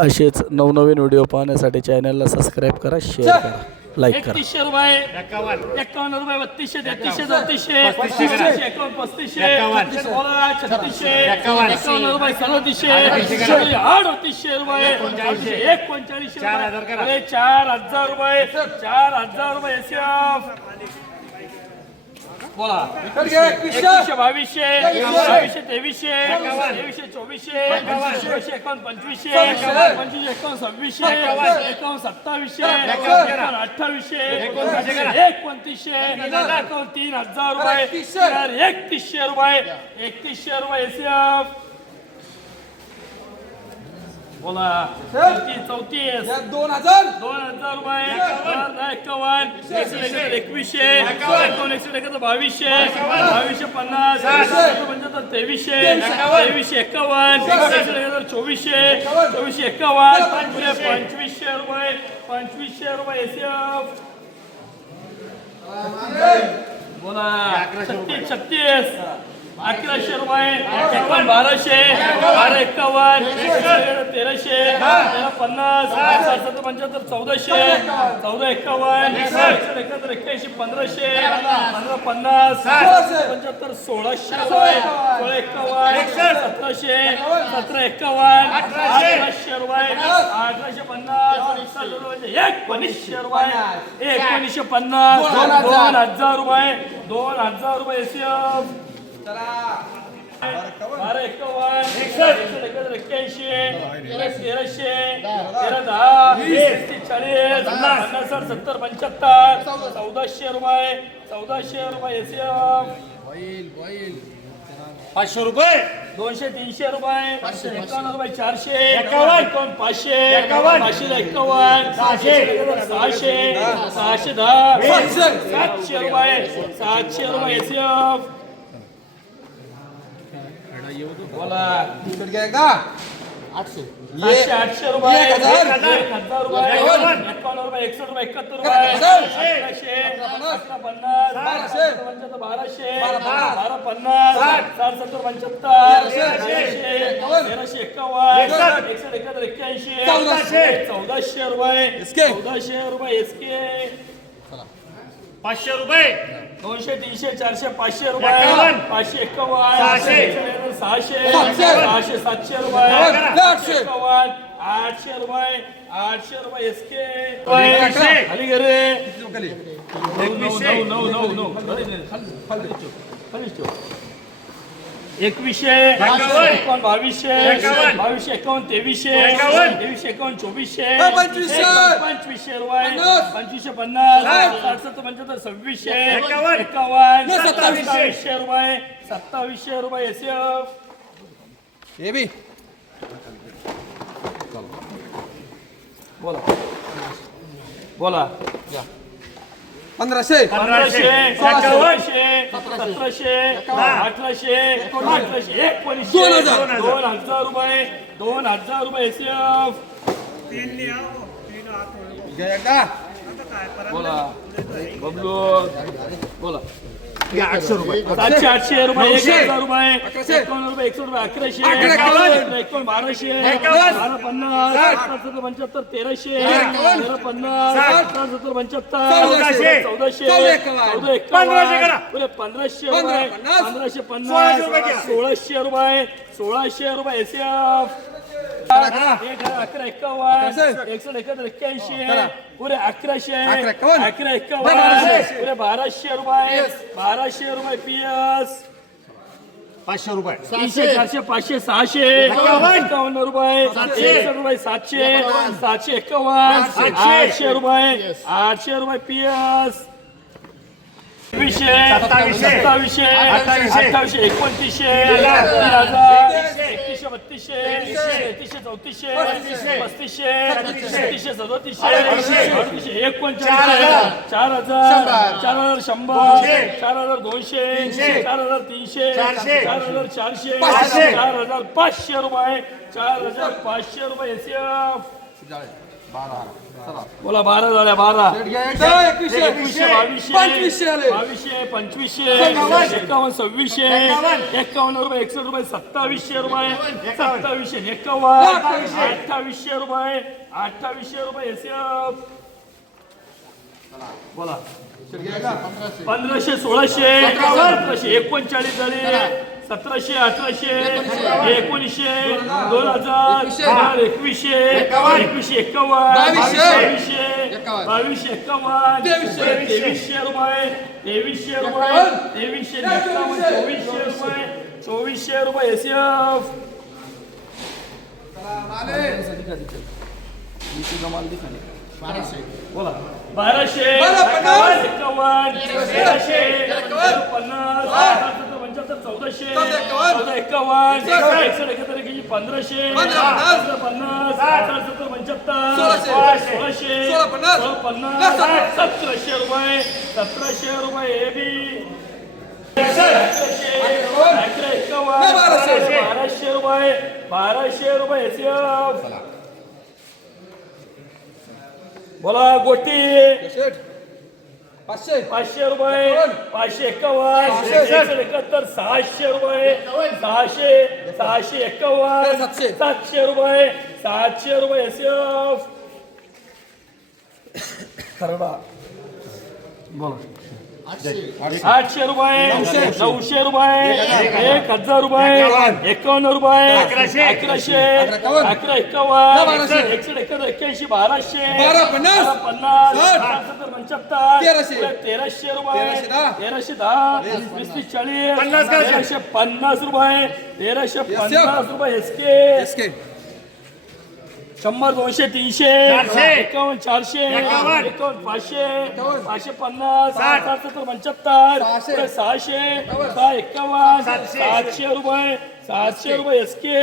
असेच नवनवीन व्हिडिओ पाहण्यासाठी चॅनलला सबस्क्राईब करा शेअर करा लाईक करा. एकतीसशे रुपये. एकावन्न रुपये बत्तीसशे तेहतीसशे चौतीसशे. पस्तीसशे. एकावन्न पस्तीसशे. छत्तीसशे एकावन्न. रुपये सदतीसशे. अडतीसशे रुपये. एकोणचाळीसशे. रुपये. अरे चार हजार रुपये. चार हजार रुपये एसीएफ बोला. एकवीसशे बावीसशे बावीसशे तेवीसशे तेवीसशे चोवीसशे चोवीसशे एकावन्न. पंचवीसशे पंचवीसशे एकावन्न. सव्वीसशे एकावन्न. सत्तावीसशे एकावन्न अठ्ठावीसशे एकोणतीसशे एकावन्न तीन हजार रुपये एकतीसशे. रुपये एकतीसशे रुपये एसीएफ बोला. चौतीस चौतीस. दोन हजार. दोन हजार रुपये. एकावन्न. एकवीसशे. एकावन्न. एकशे एकाहत्तर बावीसशे. बावीसशे पन्नास. पंच्याहत्तर तेवीसशे. तेवीसशे एकावन्न. चोवीसशे. चोवीसशे एकावन्न. पंचवीसशे. रुपये. पंचवीसशे रुपये एसीएफ. बोला. छत्तीस छत्तीस. अकराशे रुपये एकावन्न बाराशे बारा एकावन्न तेराशे तेरा पन्नास सात सत्तर पंच्याहत्तर चौदाशे चौदा एकावन्न एकशे एकाहत्तर एक्क्याऐंशी पंधराशे पंधरा पन्नास पंच्याहत्तर सोळाशे रुपये सोळा एकावन्न सतराशे सतरा एकावन्न अठराशे रुपये अठराशे पन्नास एकोणीसशे रुपये एकोणीसशे पन्नास दोन हजार रुपये दोन हजार रुपये एसीएफ. बारा एकावन्न. एकशे एकाहत्तर एक्क्याऐंशी. तेराशे. तेरा दहा. चाळीस. पन्नास. सत्तर पंच्याहत्तर चौदाशे रुपये. चौदाशे रुपये एसीएफ पाचशे रुपये. दोनशे तीनशे रुपये. एकावन्न रुपये चारशे. एकावन्न. पाचशे पाचशे. एकावन्न. सहाशे. सहाशे. सहाशे दहा. सातशे. रुपये. सातशे रुपये एसीएफ बोला सातशे आठशे रुपये एक हजार. रुपये एकावन्न रुपये एकसष्ट रुपये एकाहत्तर रुपये हजार. अकराशे अकरा पन्नास बाराशे. पंच्याहत्तर बाराशे बारा पन्नास. बारा पन्नास साठ सत्तर पंच्याहत्तर तेराशे. तेराशे तेराशे एकावन्न एकसष्ट. एकसष्ट एकाहत्तर एक्क्याऐंशी चौदाशे. चौदाशे रुपये एसके. चौदाशे रुपये एसके पाचशे रुपये दोनशे तीनशे चारशे पाचशे रुपये एकावन्न. पाचशे एकावन्न सहाशे. सहाशे. सहाशे सातशे रुपये आठशे. रुपये आठशे रुपये एसके. खाली घरे एकवीसशे. नऊ नऊ नऊ नऊ खाली घे. खाली-. एकवीसशे बावीसशे. बावीसशे एकावन्न तेवीसशे. तेवीसशे एकावन्न चोवीसशे पंचवीसशे. पंचवीसशे रुपये पन्नास. सत्तर पंच्याहत्तर सव्वीसशे एकावन्न. सत्तावीसशे. रुपये सत्तावीसशे रुपये एसीएफ हे बी बोला बोला पंधराशे. पंधराशे. सोळाशे. सतराशे. अठराशे. अठराशे. एकोणीसशे. दोन हजार. दोन हजार. रुपये. दोन हजार रुपये एसीएफ एकदा बोला. बबलू. बोला. आठशे रुपये सातशे आठशे रुपये एक. हजार रुपये. एकावन्न रुपये एकशे रुपये अकराशे अकरा एकावन्न. बाराशे. बारा पन्नास सत्तर पंच्याहत्तर तेराशे. तेरा पन्नास सत्तर पंच्याहत्तर चौदाशे. चौदा एकावन्न. पंधराशे रुपये पन्नास. पंधराशे सोळाशे पन्नास. सोळाशे रुपये सोळाशे रुपये एसीएफ अकरा अकराशे. एकशे एकाहत्तर एक्क्याऐंशी. पुढे अकराशे अकरा एकावन्न. अकरा बाराशे. रुपये. बाराशे रुपये पीएस पाचशे रुपये. तीनशे चारशे पाचशे सहाशे. एकावन्न. रुपये. सातशे. एकसष्ट रुपये सातशे. सातशे एकावन्न. आठशे. रुपये. आठशे रुपये पीएस वीसशे सत्तावीसशे. सत्तावीसशे. अठ्ठावीसशे. अठ्ठावीसशे. एकोणतीसशे. तीन हजार. बत्तीसशे तेहतीसशे चौतीसशे पस्तीसशे. पस्तीसशे छत्तीसशे. सदोतीसशे अडतीसशे. एकोणचाळीस हजार. चार हजार चार हजार शंभर. चार हजार दोनशे. चार हजार तीनशे. चार हजार चारशे. चार हजार पाचशे रुपये चार हजार पाचशे रुपये एसीएफ बोला बारा झाल्या बारा. एकवीसशे एकवीसशे बावीसशे आले. बावीसशे पंचवीसशे एकावन्न. सव्वीसशे एकावन्न. रुपये एकसष्ट रुपये सत्तावीसशे रुपये सत्तावीसशे एकावन्न. अठ्ठावीसशे रुपये अठ्ठावीसशे रुपये बोला. पंधराशे. सोळाशे सतराशे एकोणचाळीस झाले. सतराशे अठराशे एकोणीसशे. दोन हजार एकवीसशे एकवीसशे एकावन्न बावीसशे. बावीसशे एकावन्न. तेवीसशे. रुपये तेवीसशे रुपये तेवीसशे चोवीसशे रुपये चोवीसशे रुपये एस एफ बोला. बाराशे. तेराशे पन्नास. पंच्याहत्तर चौदाशे चौदा एकावन्न. एकसष्ट एकाहत्तर पंधराशे. पंधरा पन्नास. सतरा सत्तर पंच्याहत्तर. सोळाशे. सोळाशे. सोळा पन्नास. सतराशे रुपये. सतराशे रुपये ए बी बाराशे. रुपये. बाराशे रुपये. बोला गोटी शेट पाचशे. पाचशे रुपये पाचशे एकावन्न एकशे एकाहत्तर सहाशे रुपये सहाशे सहाशे एकावन्न सातशे. सातशे रुपये सातशे रुपये एस बोला. आठशे रुपये नऊशे रुपये एक हजार रुपये एकावन्न रुपये अकराशे. अकरा एकावन्न. एकशे एकाहत्तर एक्क्याऐंशी बाराशे बारा पन्नास. पंच्याहत्तर तेराशे. रुपये तेराशे दहा. वीस तीस चाळीस? तेराशे पन्नास रुपये तेराशे पन्नास रुपये एसके एसके शंभर दोनशे तीनशे. एकावन्न चारशे एकावन्न. पाचशे. पाचशे पन्नास सत्तर पंच्याहत्तर सहाशे. सहा एकावन्न सातशे. सातशे रुपये सातशे रुपये एसके